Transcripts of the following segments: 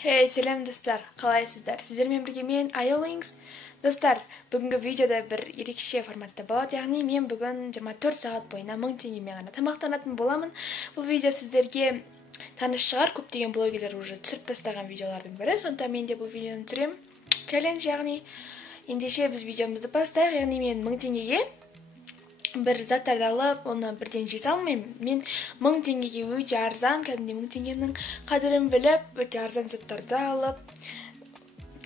Хей, сәлем достар, қалайсыздар? Сіздермен бірге мен Айолингс. Достар, бүгінгі видеода бір ерекше форматта болады, яғни мен бүгін 24 сағат бойына 1000 теңгемен ғана тамақтанатын боламын. Бұл видео сіздерге таныш шығар, көптеген блогерлер уже түсіріп тастаған видеолардың бірі, сондықтан мен де бұл видеоны түсіремін. Челлендж, яғни ендеше біз видеомызды бастайық, яғни мен 1000 теңгеге бір заттарды алып, оны бірден жей салмаймын. Мен 1000 теңгеге өте арзан, кәдімгідей 1000 теңгенің қадірін біліп, өте арзан заттарды алып,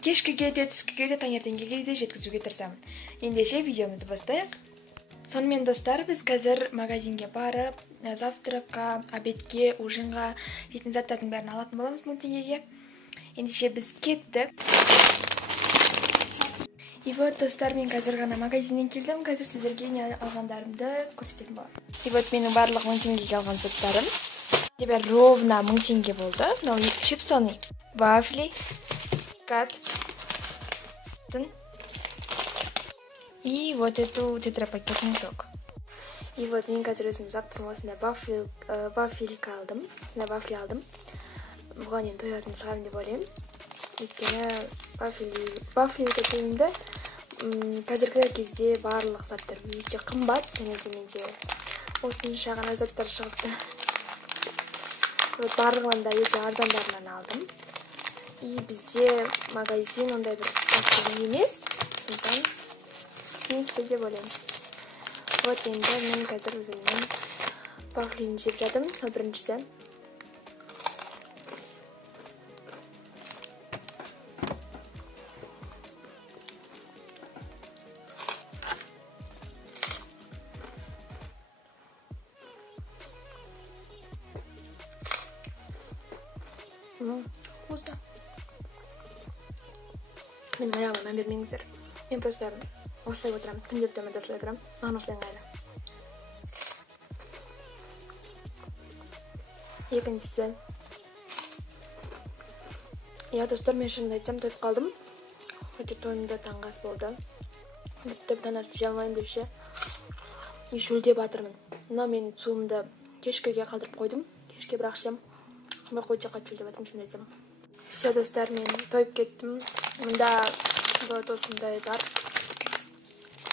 кешкіге де, түскіге де, таңертеңге де жеткізуге тырысамын. Ендеше видеомызды бастайық. Сонымен достар, біз қазір магазинге барып, завтракқа, обедке, ужинға жейтін заттардың бәрін алатын боламыз 1000 теңгеге. Ендеше біз кеттік. И вот, достар, мен қазір ғана магазиннен келдім. Қазір сіздерге не алғандарымды көрсететін боламын. И вот, менің барлық 1000 теңгеге алған заттарым. Теперь ровно 1000 теңге болды. Но чипсоны, вафли, кат, и вот эту тетрапакетный сок. И вот, мен қазір өзім завтрам осында вафелька алдым. Осында вафли алдым. Бұған енді тоятын шығарым деп ойлаймын. Өйткені вафли көтерімді қазіргі кезде барлық заттар өте қымбат, және де менде осынша ғана заттар шығыпты. Барлығында өте арзандарынан алдым. И бізде магазин ондай бір ақылы емес, сондықтан түсінесіздер деп ойлаймын. Вот енді мен қазір өзімнің вафлині жеп жатырмын, біріншісі. Вкусно. Мен аяғыма мән бермеңіздер. Мен просто осылай отырамын. Күнделікті өмірде осылай отырамын. Маған осылай ыңғайлы. Екіншісі. Я достар, мен шынымды айтсам, тойып қалдым. Өте тойымда таңғы ас болды. Тіпті таңертең жей алмаймын депше. И шөлдеп жатырмын. Мына мен суымды кешкіге қалдырып қойдым. Кешке бірақ ішем. Бірақ өте қатты шөлдеп жатырмын, шынымды айтсам. Все, достар, мен тойып кеттім. Мұнда вот осындай бар.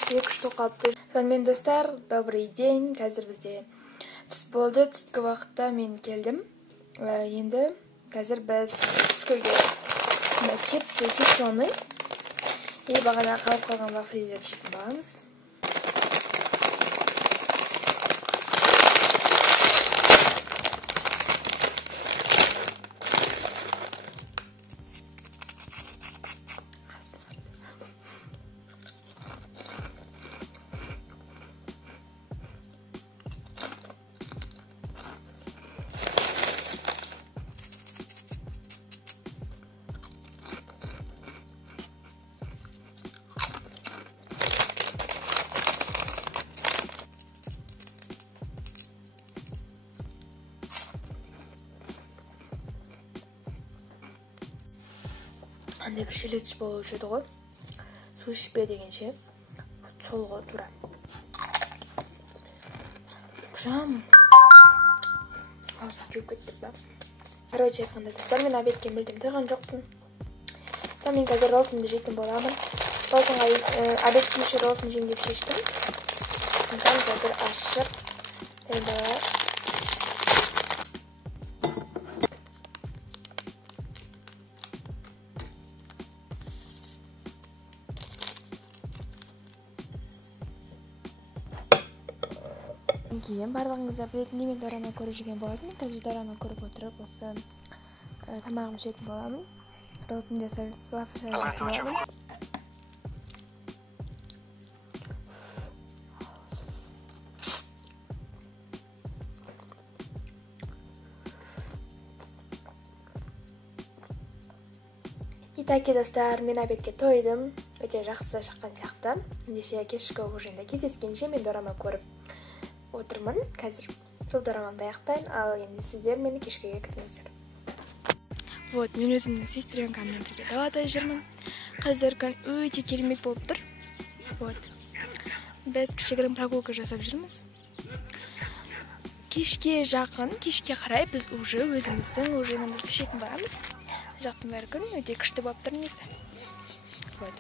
2 штук қалыпты. Сонымен, достар, добрый день. Қазір бізде түс болды. Түскі уақытта мен келдім. Енді қазір біз түскіге чипсоны и бағана қалып қалған вафлилерді жейтін боламыз. Андай бір шелетіш болу үшеді ғой. Су ішпе дегенше. Сол ғой тура. Прям. Аузым кеуіп кеттік ба. Короче айтқанда, достар, мен обедке мүлдем тойған жоқпын. Мен қазір роллтымды жейтін боламын. Обедке еще роллтын жеймін деп шештім. Сондықтан қазір ашып дайындалайық. Кейін барлығыңыздар білетіндей мен дорама көріп жүрген болатынмын. Қазір дорама көріп отырып осы тамағым жейтін боламын. Роллтымды вафль жейтін боламын. Итаки, достар, мен обедке тойдым. Өте жақсы шыққан сияқты. Ендеше кешкі ужинда кездескенше мен дорама көріп отырмын. Қазір сол дорамамды аяқтайын, ал енді сіздер мені кешкіге күтіңіздер. Вот, мен өзімнің сестренкаммен бірге далада жүрмін. Қазір күн өте керемет болып тұр. Вот. Біз кішігірім прогулка жасап жүрміз. Кешке жақын, кешке қарай біз уже өзіміздің ужинімізді ішетін боламыз. жақтың бәрі күн өте күшті болып тұр несі. Вот.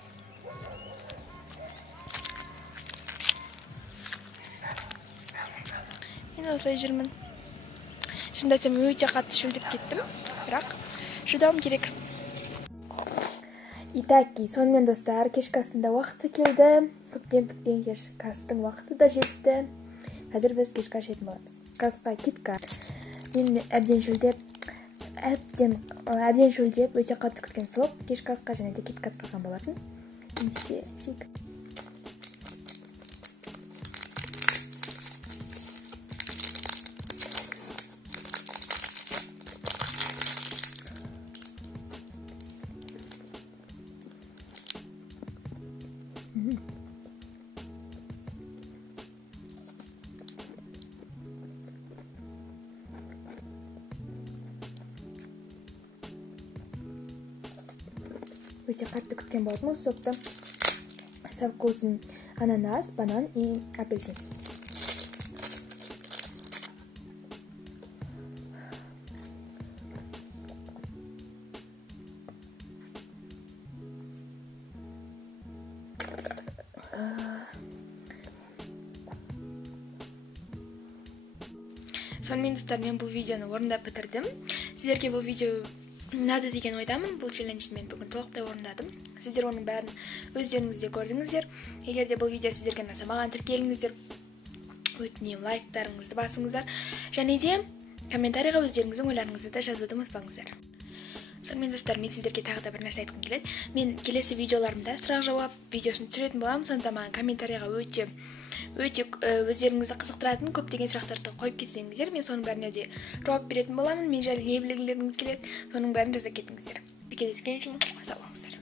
Мен осылай жүрмін. Шынымды айтсам өте қатты шөлдеп кеттім, бірақ шыдауым керек. Итаки, сонымен достар, кешкі астында уақыты келді. Көптен күткен кешкі астың уақыты да жетті. Қазір біз кешкі ас жейтін боламыз. Касқа киткат. Мен әбден шөлдеп, өте қатты күткен соқ. Кешкі асқа және де киткат қалған болатын. Шик. Өте қатты күткен болатын осы соқты. Со вкусом ананас, банан и апельсин. Сонымен достар, мен бұл видеоны орындап бітірдім. Сіздерге бұл видео ұнады деген ойдамын. Бұл челленджді мен бүгін толықтай орындадым. Сіздер оның бәрін өздеріңізде көрдіңіздер. Егер де бұл видео сіздерге ұнаса, маған тіркеліңіздер. Өтінемін, лайктарыңызды басыңыздар. Және де комментарийға өздеріңіздің ойларыңызды да жазуды ұмытпаңыздар. Сонымен достар, мен сіздерге тағы да бір нәрсе айтқым келеді. Мен келесі видеоларымда сұрақ-жауап видеосын түсіретін боламын. Сонда маған комментарийға өте өздеріңізді қызықтыратын көптеген сұрақтарды қойып кетсеңіздер, мен соның бәріне де жауап беретін боламын. Мен жайлы не білгілеріңіз келеді, соның бәрін жаза кетіңіздер. Кездескенше сау болыңыздар.